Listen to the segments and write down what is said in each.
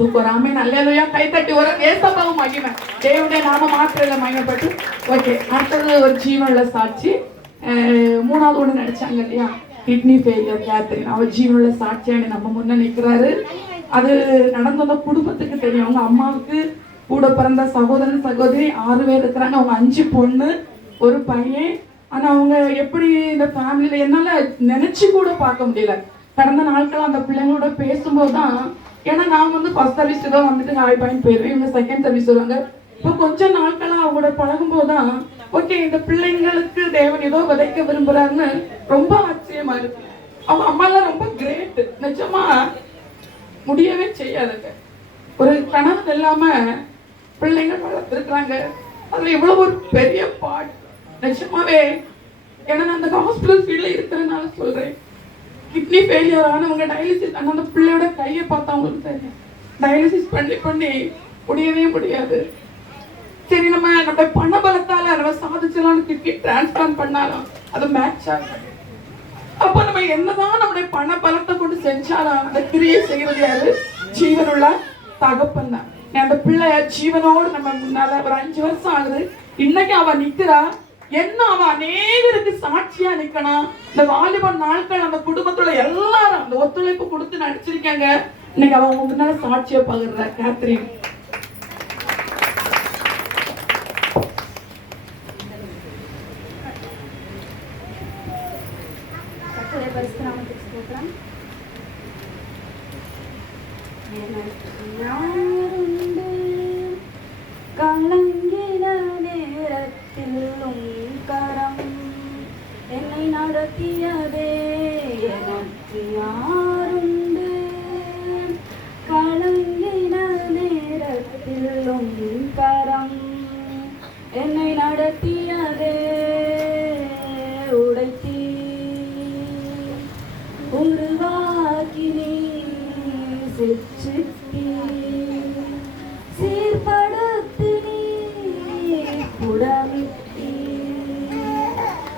தூக்குறாமே நல்ல கைத்தட்டி ஒரு ஏசப்பாவும் மகிமை தேவனுடைய நாம மாத்திரையில மகிமைப்பட்டு. ஓகே, அடுத்தது ஒரு ஜீவனுள்ள சாட்சி. மூணாவது ஒண்ணு நினைச்சாங்க இல்லையா, கிட்னி ஃபெயிலியர் கேத்ரின். அவர் ஜீவனுள்ள சாட்சியானு நம்ம முன்ன நிற்கிறாரு. அது நடந்த குடும்பத்துக்கு தெரியும். அவங்க அம்மாவுக்கு கூட பிறந்த சகோதரன் சகோதரி 6 பேர் இருக்கிறாங்க. அவங்க 5 பொண்ணு 1 பையன். ஆனா அவங்க எப்படி இந்த ஃபேமிலியில என்னால நினைச்சு கூட பார்க்க முடியல. கடந்த நாட்கள் அந்த பிள்ளைங்களோட பேசும்போது தான், ஏன்னா நான் வந்து ஃபர்ஸ்ட் சர்வீஸ் தான் வந்துட்டு ஹாய் பாயிண்ட் போயிடுவேன், இவங்க செகண்ட் சர்வீஸ் வருவாங்க. இப்போ கொஞ்ச நாட்களாக அவங்களோட பழகும்போது தான் ஓகே இந்த பிள்ளைங்களுக்கு தேவன் ஏதோ விதைக்க விரும்புறாருன்னு ரொம்ப ஆச்சரியமா இருக்கு. அவங்க அம்மா எல்லாம் ரொம்ப கிரேட். நிஜமா முடியவே செய்யாதுங்க. ஒரு கணவன் இல்லாம பிள்ளைங்க வளர்த்துருக்குறாங்க. அதுல இவ்வளவு ஒரு பெரிய பாட். நிஜமாவே ஏன்னா நான் அந்த ஹாஸ்பிட்டல் ஃபீல்ட்ல இருக்கிறதுனால சொல்றேன். கிட்னி ஃபெயிலியர் ஆனவங்க டயாலிசிஸ் அந்த பிள்ளையோட கையை பார்த்தா அவங்களுக்கு தெரியும். டயாலிசிஸ் பண்ணி முடியவே முடியாது. சரி நம்ம பண பலத்தால நம்ம சாதிச்சலாம்னு கிட்னி டிரான்ஸ்பிளான்ட் பண்ணாலும் அது மேட்ச் ஆகும். அப்ப நம்ம என்னதான் நம்முடைய பண பலத்தை கொண்டு செஞ்சாலும் அந்த கிரியை செய்யறது யாரு? ஜீவனுள்ள தகப்பன் தான். அந்த பிள்ளை ஜீவனோடு நம்ம முன்னால ஒரு 5 வருஷம் ஆகுது. இன்னைக்கு அவ நிக்கிறா. என்ன அவ அநேகருக்கு சாட்சியா நிக்கணும். இந்த வாலிப நாட்கள் அந்த குடும்பத்துல எல்லாரும் அந்த ஒத்துழைப்பு கொடுத்து நடிச்சிருக்காங்க. இன்னைக்கு அவ உங்க முன்னால சாட்சியா பகிர்ற கேத்ரின். கலங்கின நேரத்திலும் கரம் என்னை நடத்தியதே எனக்கு யாருண்டு. கலங்கின நேரத்திலும் கரம் என்னை நடத்தியதே உடைத்தி உருவாக்கினே சிற்றி சீர்படுத்தி புடமிட்டி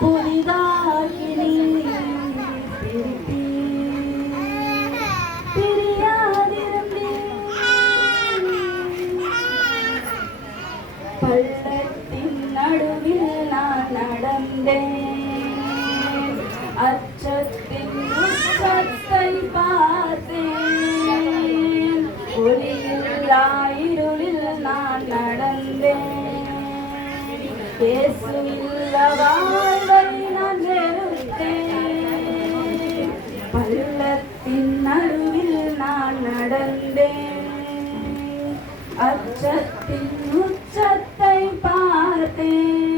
புதிதாகினி திருப்பி பிரியாதிருந்தே பள்ளத்தின் நடுவில் நான் நடந்தேன். அச்சத்தின் உச்சத்தை பார்த்தேன். ஒளியில்லா இருளில் நான் நடந்தேன். இயேசு இல்ல வாழ்வை நான் வெறுத்தேன். பள்ளத்தின் நடுவில் நான் நடந்தேன். அச்சத்தின் உச்சத்தை பார்த்தேன்.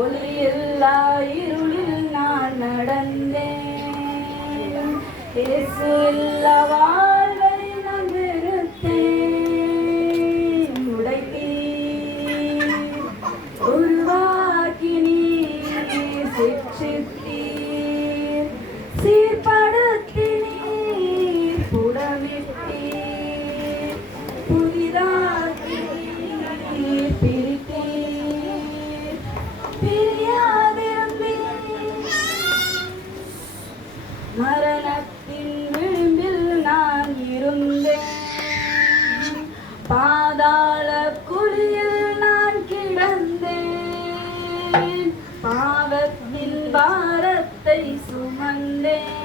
ஒளியில்லா இருளில் நான் நடந்தேன். இயேசு இல்ல வாழ்வை நான் வெறுத்தேன். உடைத்தீர் உருவாக்கினீர் சிற்றித்தீர் சீர்படுத்தினீர் புடமிட்டீர் புதிதாக்கினீர் பிரித்தீர் பிரியாதிருந்தீர். மரணத்தின் விளிம்பில் நான் இருந்தேன். பாதாள குழியில் நான் கிடந்தேன். பாவத்தின் பாரத்தை சுமந்தேன்.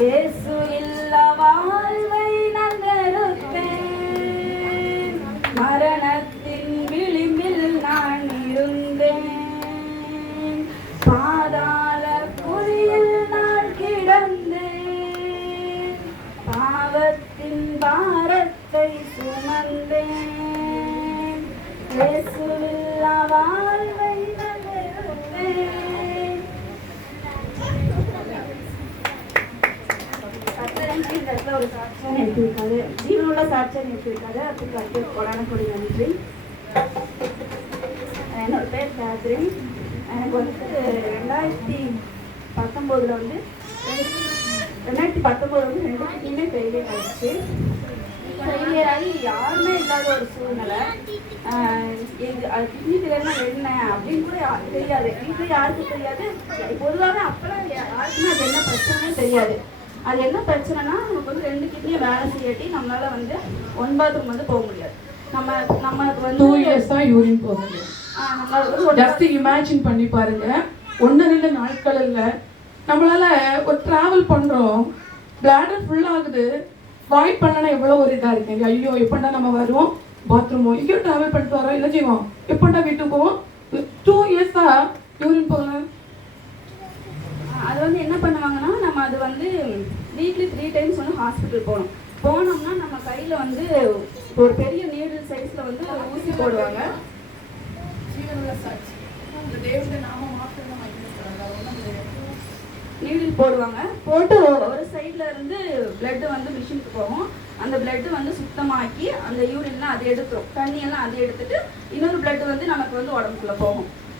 இயேசு இல்ல வாழ்வை நான் வெறுத்தேன். மரணத்தின் விளிம்பில் நான் இருந்தேன். பாதாள குழியில் நான் கிடந்தேன். பாவத்தின் பாரத்தை சுமந்தேன். இயேசு இல்ல வாழ்வை நான் வெறுத்தேன். ஒரு சாட்சியா நிறுத்திருக்காரு. ஜீவனுள்ள சாட்சியா நிறுத்திருக்காரு. அதுக்கு அடுத்து கொடான கொடி நன்றி. என்னோட பேர் கேத்ரின். எனக்கு வந்து 2019 வந்து 2 கிட்னியுமே ஃபெயிலியர் ஆயிடுச்சு. ஃபெயிலியர் ஆகி யாருமே இல்லாத ஒரு சூழ்நிலை. கிட்னி ஃபெயிலியர்னா என்ன அப்படின்னு கூட தெரியாது. வீட்டில் யாருக்கும் தெரியாது. பொதுவாக அப்பெல்லாம் யாருக்குமே அது என்ன பிரச்சனைன்னு தெரியாது. அது என்ன பிரச்சனைனா நமக்கு வந்து 2 கிட்னியும் வேலை செய்யாட்டி நம்மளால வந்து 1 பாத்ரூம் வந்து போக முடியாது. நமக்கு வந்து 2 years யூரின் போக முடியும். ஜஸ்ட் இமேஜின் பண்ணி பாருங்க, 1-2 நாட்கள் இல்ல, நம்மளால ஒரு டிராவல் பண்றோம், பிளாடர் ஃபுல் ஆகுது, வாய்ட் பண்ணனா எவ்வளவு ஒரு இதா இருக்கு. ஐயோ எப்படா நம்ம வருவோம் பாத்ரூமோ, இங்கேயும் டிராவல் பண்ணிட்டு வரோம், என்ன செய்வோம், எப்படா வீட்டுக்கு போவோம். 2 years யூரின் போகல. அது வந்து என்ன பண்ணுவாங்கன்னா, நம்ம அது வந்து வீக்லி 3 times வந்து ஹாஸ்பிட்டல் போனோம்னா நம்ம கையில வந்து ஒரு பெரிய நீடில் சைஸ்ல வந்து ஊசி போடுவாங்க. நீடில் போடுவாங்க, போட்டு ஒரு சைட்ல இருந்து பிளட் வந்து மிஷினுக்கு போகும். அந்த பிளட் வந்து சுத்தமாக்கி அந்த யூரின்லாம் அதை எடுத்துரும், தண்ணியெல்லாம் அதை எடுத்துட்டு இன்னொரு பிளட் வந்து நமக்கு வந்து உடம்புக்குள்ள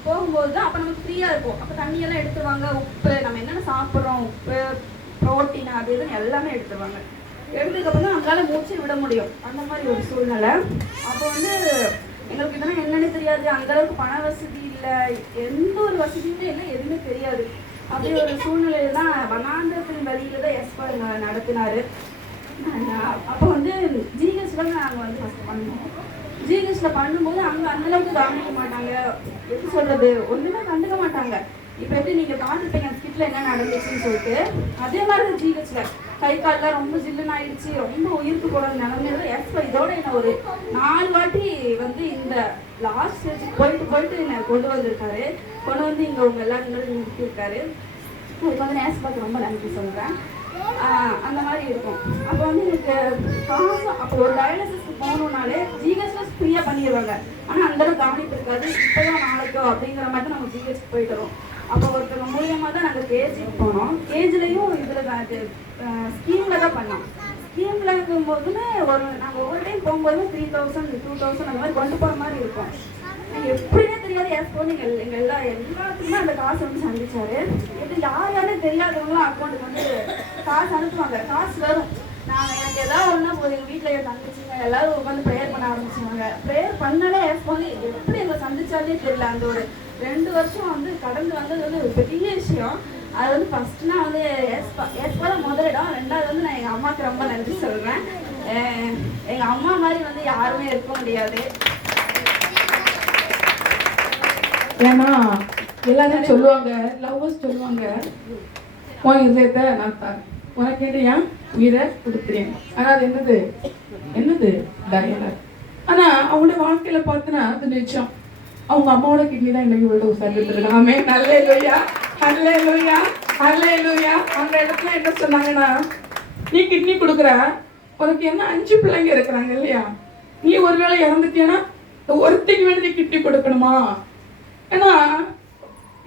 போகும்போது தான் அப்போ நமக்கு ஃப்ரீயாக இருக்கும். அப்போ தண்ணியெல்லாம் எடுத்துருவாங்க, உப்பு நம்ம என்னென்ன சாப்பிட்றோம், உப்பு புரோட்டீன் அது இதுன்னு எல்லாமே எடுத்துருவாங்க. எடுத்ததுக்கப்புறம் தான் நம்மளால மூச்சு விட முடியும். அந்த மாதிரி ஒரு சூழ்நிலை. அப்போ வந்து எங்களுக்கு இதெல்லாம் என்னன்னு தெரியாது, அந்தளவுக்கு பண வசதி இல்லை, எந்த ஒரு வசதியுமே இல்லை, எதுவுமே தெரியாது. அப்படி ஒரு சூழ்நிலையில தான் வனாந்தரத்தின் வழியில தான் எஸ்பா நடத்தினாரு. அப்போ வந்து ஜிஹெச்ல நாங்கள் வந்து ஃபஸ்ட் பண்ணோம். ஜிஹெச்ல பண்ணும்போது அங்கே அந்தளவுக்கு கவனிக்க மாட்டாங்க, எப்படி சொல்றது, ஒன்றுமே கண்டுக்க மாட்டாங்க. இப்போ எப்படி நீங்கள் பார்த்துருப்பீங்க ஸ்கிட்ல என்ன நடந்துச்சுன்னு சொல்லிட்டு, அதே மாதிரி தான் ஜிஹெச்ல கை கால்லாம் ரொம்ப ஜில்லுன்னு ஆயிடுச்சு, ரொம்ப உயிருக்கு போகிற நிலைமையில எஸ்பா இதோட என்ன ஒரு 4 வாட்டி வந்து இந்த லாஸ்ட் ஸ்டேஜுக்கு போயிட்டு என்னை கொண்டு வந்திருக்காரு. கொண்டு வந்து இங்கே உங்க எல்லாரும் நிறுத்தியிருக்காரு. அதுக்கு வந்து எஸ்பாக்கு ரொம்ப நன்றி சொல்கிறேன். அந்த மாதிரி இருக்கும். அப்போ வந்து எனக்கு காசு, அப்போ ஒரு டயாலிசிஸ்க்கு போகணுன்னாலே ஜிஹெச்ல ஃப்ரீயாக பண்ணிடுவாங்க, ஆனால் அந்தளவுக்கு கவனிப்பு இருக்காது. இப்போதான் நாளைக்கோ அப்படிங்கிற மாதிரி நம்ம ஜிஹெச்க்கு போயிட்டு வரோம். அப்போ ஒருத்தர் மூலியமாக தான் நாங்கள் கேஜிக்கு போனோம். கேஜிலையும் இதில் தான் இது ஸ்கீமில் தான் பண்ணோம். ஸ்கீமில் இருக்கும்போதுமே நாங்கள் ஒவ்வொரு டைம் போகும்போது 3000 2000 அந்த மாதிரி கொண்டு போகிற மாதிரி இருக்கும். எப்படின்னே தெரியாது, எங்கள் எல்லாத்துக்குமே அந்த காசு வந்து சந்திச்சாரு. எப்படி யாருமே தெரியாதவங்களும் அக்கௌண்ட்டுக்கு வந்து காசு அனுப்புவாங்க, காசு வரும். எனக்கு ஏதாவது ஒன்றா போதும், எங்கள் வீட்டில் என் தங்கச்சிங்க எல்லாரும் உட்காந்து ப்ரேயர் பண்ண ஆரம்பிச்சுவாங்க. ப்ரேயர் பண்ணாலே வந்து எப்படி எங்களை சந்திச்சாலே தெரியல. அந்த ஒரு 2 வருஷம் வந்து கடந்து வந்தது வந்து ஒரு பெரிய விஷயம். அது வந்து ஃபர்ஸ்ட்னா வந்து எஸ்பா தான் முதலிடம். 2வது வந்து நான் எங்கள் அம்மாவுக்கு ரொம்ப நன்றி சொல்கிறேன். எங்கள் அம்மா மாதிரி வந்து யாருமே இருக்க முடியாது. ஏன்னா எல்லாரும் சொல்லுவாங்க, லவ்வர்ஸ் சொல்லுவாங்க, உன் இதயத்தை நான் தரேன், உனக்கு ஏன் உயிரை கொடுத்துறேன். ஆனால் அது என்னது டயலாக். ஆனால் அவங்களோட வாழ்க்கையில பார்த்தனா அது நிச்சயம். அவங்க அம்மாவோட கிட்னி தான் இன்னைக்கு உள்ள உட்கார்ந்துருக்காங்க. அல்லேலூயா, அல்லேலூயா, அல்லேலூயா. அந்த இடத்துல என்ன சொன்னாங்கன்னா, நீ கிட்னி கொடுக்குற, உனக்கு என்ன 5 பிள்ளைங்க இருக்கிறாங்க இல்லையா, நீ ஒருவேளை இறந்துட்டியன்னா ஒருத்தைக்கு வேண்டி கிட்னி கொடுக்கணுமா? ஏன்னா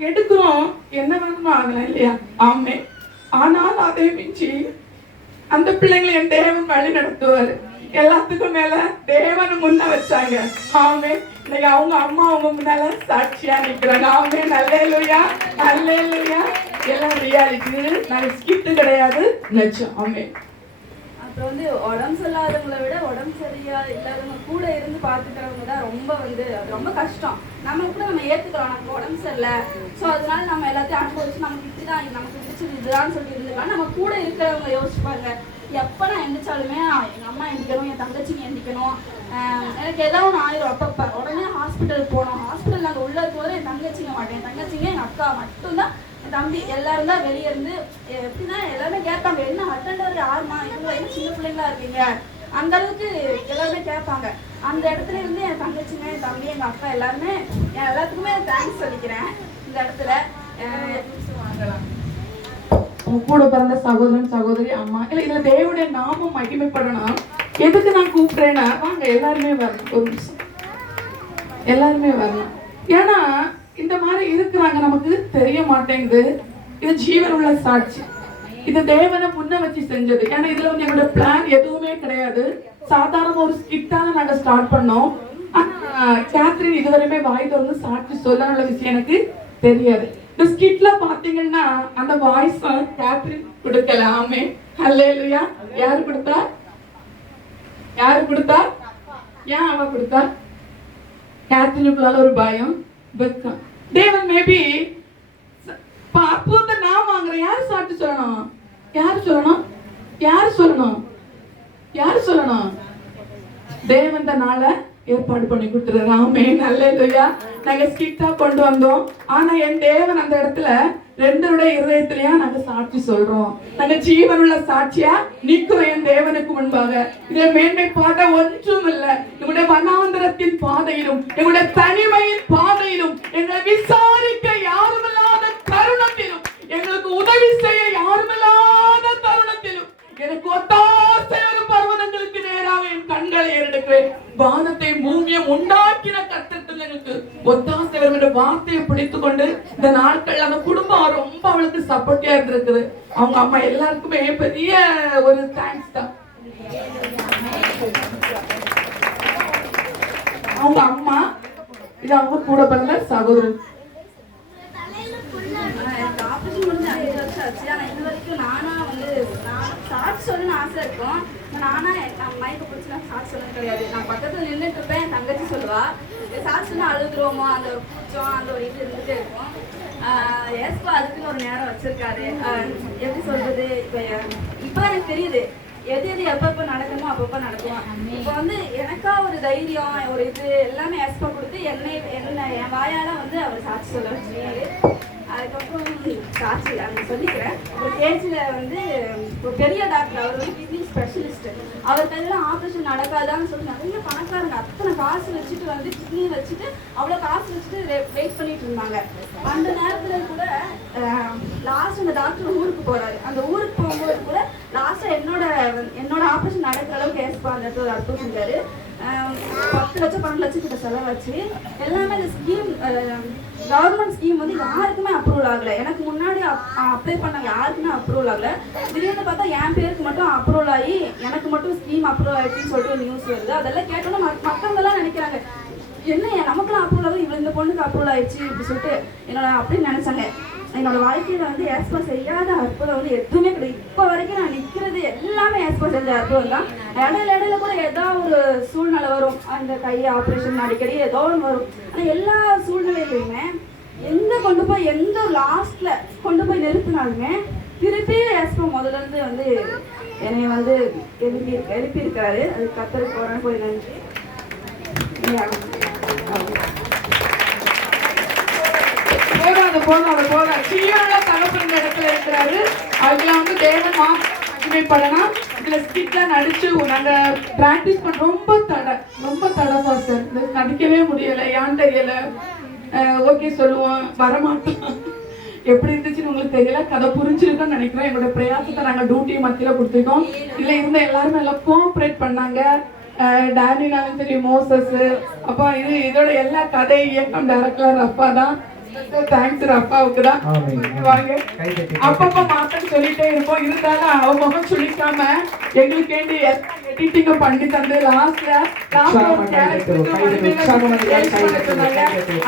எடுக்கிறோம், என்ன வேணுமோ ஆகலாம் இல்லையா. ஆமே. ஆனால் அதே மிஞ்சி அந்த பிள்ளைங்களை என் தேவன் வழி நடத்துவார். எல்லாத்துக்கும் மேல தேவனை முன்ன வச்சாங்க. ஆமே. இன்னைக்கு அவங்க அம்மா அவங்க முன்னால சாட்சியா நிக்கிறாங்க. ஆமே. அல்லேலூயா, அல்லேலூயா. எல்லாம் ரியாலிட்டி, நான் ஸ்கிப்ட் கிடையாது, நிஜம். ஆமே. அப்புறம் வந்து உடம்பு சரியில்லாதவங்களை விட உடம்பு சரியா இல்லாதவங்க கூட இருந்து பார்த்துக்கிறவங்க தான் ரொம்ப வந்து அது ரொம்ப கஷ்டம். நம்ம கூட நம்ம ஏற்றுக்கிறோம், நமக்கு உடம்பு சரியில்லை, ஸோ அதனால நம்ம எல்லாத்தையும் அனுபவிச்சு நமக்கு இப்படிதான், நமக்கு பிடிச்சது இதுதான் சொல்லி இருந்துக்கலாம். நம்ம கூட இருக்கிறவங்க யோசிப்பாங்க, எப்போ நான் எந்திரிச்சாலுமே எங்கள் அம்மா எந்திக்கணும், என் தங்கச்சிங்க எந்திக்கணும், எனக்கு ஏதோ ஒன்று ஆயிரும். அப்பப்போ உடனே ஹாஸ்பிட்டலுக்கு போகணும். ஹாஸ்பிட்டல் நாங்கள் உள்ள போது என் தங்கச்சிங்க மாட்டேன், என் தங்கச்சிங்க எங்கள் அக்கா மட்டும்தான், என் தம்பி எல்லாரும் தான் வெளியே இருந்து எப்படின்னா எல்லாருமே கேட்பாங்க, என்ன அட்டண்டர் யாருமா, இவங்க என்ன சின்ன பிள்ளைங்களா இருக்கீங்க, அந்த அளவுக்கு எல்லாருமே கேட்பாங்க. அந்த இடத்துல இருந்து என் தங்கச்சிங்க, என் தம்பி, எங்கள் அக்கா எல்லாருமே எல்லாத்துக்குமே தேங்க்ஸ் சொல்லிக்கிறேன். இந்த இடத்துல கூட பிறந்த சகோதரன் சகோதரி அம்மா இல்லை, இதுல தேவனுடைய நாமம் மகிமைப்படணும். எதுக்கு நான் கூப்பிடுறேன்னா, வாங்க எல்லாருமே வரணும், ஒரு நிமிஷம் எல்லாருமே வரணும். ஏன்னா இந்த மாதிரி இருக்கிறாங்க, நமக்கு தெரிய மாட்டேங்குது. இது ஜீவன் உள்ள சாட்சி, இது தேவனை முன்ன வச்சு செஞ்சது. ஏன்னா இதுல வந்து எங்களோட பிளான் எதுவுமே கிடையாது. சாதாரண ஒரு ஸ்கிட்டாக நாங்க ஸ்டார்ட் பண்ணோம். ஆனா கேத்ரின் இதுவரையுமே வாய் திறந்து சாட்சி சொல்ல விஷயம் எனக்கு தெரியாது. இந்த ஸ்கிட்ல பாத்தீங்கன்னா அந்த வாய்ஸ் கேத்ரின் கொடுக்கலாமே. அல்லேலூயா. யாரு கொடுத்தா? யாரு கொடுத்தா? ஏன் அவ கொடுத்தா? கேத்ரினுக்குள்ளால ஒரு பயம், வெக்கம். தேவன் மேபி அற்புதத்தை நான் வாங்குறேன், யாரு சாட்சி சொல்லணும்? யார் சொல்லணும்? யார் சொல்லணும்? யார் சொல்லணும்? தேவன் இந்த நாளை ஏற்பாடு பண்ணி கொடுத்துருங்க. ஆமென், அல்லேலூயா. நாங்க ஸ்கிட்டா கொண்டு வந்தோம். ஆனா என் தேவன் அந்த இடத்துல ரெண்டருடைய இருதயத்திலயா நாங்க சாட்சி சொல்றோம். நாங்க ஜீவனுள்ள சாட்சியா நிக்கிறோம் என் தேவனுக்கு முன்பாக. இதை மேன்மை பாட ஒன்றும் இல்ல. எங்களுடைய வனாந்தரத்தின் பாதையிலும் எங்களுடைய தனிமையின் பாதையிலும் எங்களை விசாரிக்க யாருமில்லாத தருணத்திலும் எங்களுக்கு உதவி செய்ய யாருமில்லாத தருணத்திலும் எனக்கு ஒத்தாசை வரும் பர்வதங்களுக்கு நேராக என் கண்களை ஏறெடுக்கிறேன். வானத்தை பூமியை உண்டாக்கின கர்த்தர் எனக்கு ஒத்தாசை வரும் என்ற வார்த்தையை பிடித்துக் கொண்டு இந்த நாட்கள் அந்த குடும்பம் ரொம்ப அவளுக்கு சப்போர்ட்டியா இருந்திருக்குது. அவங்க அம்மா எல்லாருக்குமே பெரிய ஒரு தேங்க்ஸ் தான். அவங்க அம்மா இது அவங்க கூட பிறந்த சகோதரன். ஆப்ரேஷன் முடிஞ்சு 5 வருஷம் ஆச்சு. ஆனால் இது வரைக்கும் நானா வந்து சாட்சி சொல்லணும்னு ஆசை இருக்கும். நானா மைக்க பிடிச்சி நான் சாட்சி சொல்லணும் கிடையாது. நான் பக்கத்தில் நின்றுட்டு இருப்பேன். என் தங்கச்சி சொல்லுவா சாட்சி சொன்னா அழுதுருவோமோ, அந்த ஒரு குச்சம் அந்த ஒரு இது இருந்துகிட்டே இருக்கும். ஏஸ்பா அதுக்குன்னு ஒரு நேரம் வச்சிருக்காரு. எப்படி சொல்றது, இப்போ எனக்கு தெரியுது எது எது எப்பப்போ நடக்கணுமோ அப்பப்போ நடக்கும். இப்போ வந்து எனக்கா ஒரு தைரியம் ஒரு இது எல்லாமே ஏஸ்பா கொடுத்து என்ன என் வாயால வந்து அவர் சாட்சி சொல்ல வச்சுருக்காரு. அதுக்கப்புறம் சாட்சி அந்த சொல்லிக்கிறேன். ஒரு கேஜியில் வந்து ஒரு பெரிய டாக்டர், அவர் வந்து கிட்னி ஸ்பெஷலிஸ்ட். அவர் கையில் ஆப்ரேஷன் நடக்காதான்னு சொல்லி நிறைய பணக்காரங்க அத்தனை காசு வச்சுட்டு வந்து கிட்னி வச்சுட்டு அவ்வளோ காசு வச்சுட்டு வெயிட் பண்ணிட்டு இருந்தாங்க. அந்த நேரத்தில் கூட லாஸ்ட் அந்த டாக்டர் ஊருக்கு போகிறாரு. அந்த ஊருக்கு போகும்போது கூட லாஸ்ட்டாக என்னோட ஆப்ரேஷன் நடக்கிற அளவுக்கு ஏஸ்பா அந்த இடத்துல ஒரு அற்புதம் செஞ்சாரு. 10 லட்சம் 12 லட்சம் கிட்ட செலவாச்சு. எல்லாமே இந்த ஸ்கீம் கவர்மெண்ட் ஸ்கீம் வந்து யாருக்குமே அப்ரூவல் ஆகலை. எனக்கு முன்னாடி அப்ளை பண்ணாங்க, யாருக்குமே அப்ரூவல் ஆகலை. திடீர்னு பார்த்தா என் பேருக்கு மட்டும் அப்ரூவல் ஆகி எனக்கு மட்டும் ஸ்கீம் அப்ரூவல் ஆகிடுச்சின்னு சொல்லிட்டு நியூஸ் வருது. அதெல்லாம் கேட்டோன்னா மற்றவங்கெல்லாம் நினைக்கிறாங்க என்ன நமக்குலாம் அப்ரூவல் ஆகுது, இவ்வளோ இந்த பொண்ணுக்கு அப்ரூவல் ஆயிடுச்சு இப்படி சொல்லிட்டு அப்படின்னு நினைச்சாங்க. என்னோட வாழ்க்கையில வந்து ஏஸ்பா செய்யாத அற்புதம் வந்து எதுவுமே கிடையாது. இப்போ வரைக்கும் நான் நிற்கிறது எல்லாமே ஏஸ்பா செஞ்ச அற்புதம் தான். இடையில கூட ஏதாவது ஒரு சூழ்நிலை வரும், அந்த கை ஆப்ரேஷன் அடிக்கடி ஏதோ ஒன்று வரும். ஆனால் எல்லா சூழ்நிலையிலுமே எந்த கொண்டு போய் எந்த லாஸ்ட்ல கொண்டு போய் நிறுத்தினாலுமே திருப்பி ஏஸ்பா முதல்ல இருந்து வந்து என்னை வந்து எழுப்பி இருக்கிறாரு. அது கத்தருக்கு உடனே போய் நன்றி. போத சீரான தகப்பன் இடத்துல இருக்கிறாரு. அதுல வந்து தேவன் மகிமைப்படலாம். இதுல ஸ்கிட்ல நடிச்சு நாங்க பிராக்டிஸ் பண்ண ரொம்ப தடவை சார். நடிக்கவே முடியல, ஏன் தெரியல. ஓகே சொல்லுவோம், வரமாட்டோம். எப்படி இருந்துச்சுன்னு உங்களுக்கு தெரியல. கதை புரிஞ்சிருக்குன்னு நினைக்கிறேன். எங்களோட பிரயாசத்தை நாங்க டியூட்டி மத்தியில கொடுத்துருக்கோம். இதுல இருந்த எல்லாருமே எல்லாம் கோஆப்ரேட் பண்ணாங்க. டேனினாலும் சரி, மோசஸ், அப்போ இதோட எல்லா கதை இயக்கம் டைரக்டர் அப்பா தான். தேங்க்ஸ் அப்பாவுக்கு தான். வாங்க அப்பப்ப மாத்தம் சொல்லிட்டே இருப்போம். இருந்தாலும் அவங்க சொல்லிக்காம எங்களுக்கு வேண்டி எடிட்டிங்க பண்ணி தந்து லாஸ்ட்ல ஒரு கேரக்டருக்கு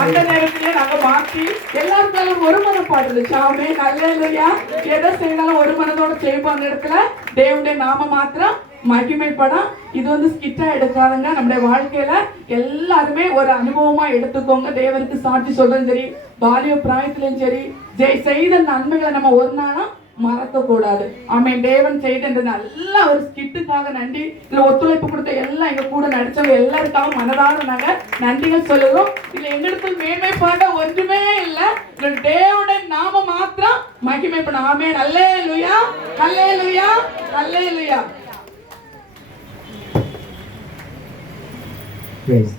அந்த நேரத்துல நாங்க மாத்தி எல்லாருக்கும் ஒரு மனப்பாடு இருந்துச்சு. ஆமே நல்ல எதை செய்தாலும் ஒரு மனதோட செய்வோம். அந்த இடத்துல தேவனுடைய நாம மாத்திரம் மகிமைப்படம். இது வந்து ஸ்கிட்டா எடுக்காதுங்க. நம்முடைய வாழ்க்கையில எல்லாருமே ஒரு அனுபவமா எடுத்துக்கோங்க. தேவனுக்கு சாட்சி சொல்றதும் சரி, பாலிய பிராயத்திலும் சரி, செய்த நன்மைகளை நம்ம ஒரு நாளும் மறக்க கூடாது. ஆமே தேவன் செய்த இந்த நல்ல ஒரு ஸ்கிட்டுக்காக நன்றி. இதுல ஒத்துழைப்பு கொடுத்த எல்லாம் எங்க கூட நடிச்சவங்க எல்லாருக்காக மனதார நாங்க நன்றிகள் சொல்லுவோம். இதுல எங்களுக்கு மேன்மைப்பாட ஒன்றுமே இல்லை. தேவனுடைய நாம மாத்திரம் மகிமைப்படும். ஆமே அல்லேலூயா, அல்லேலூயா, அல்லேலூயா. Praise.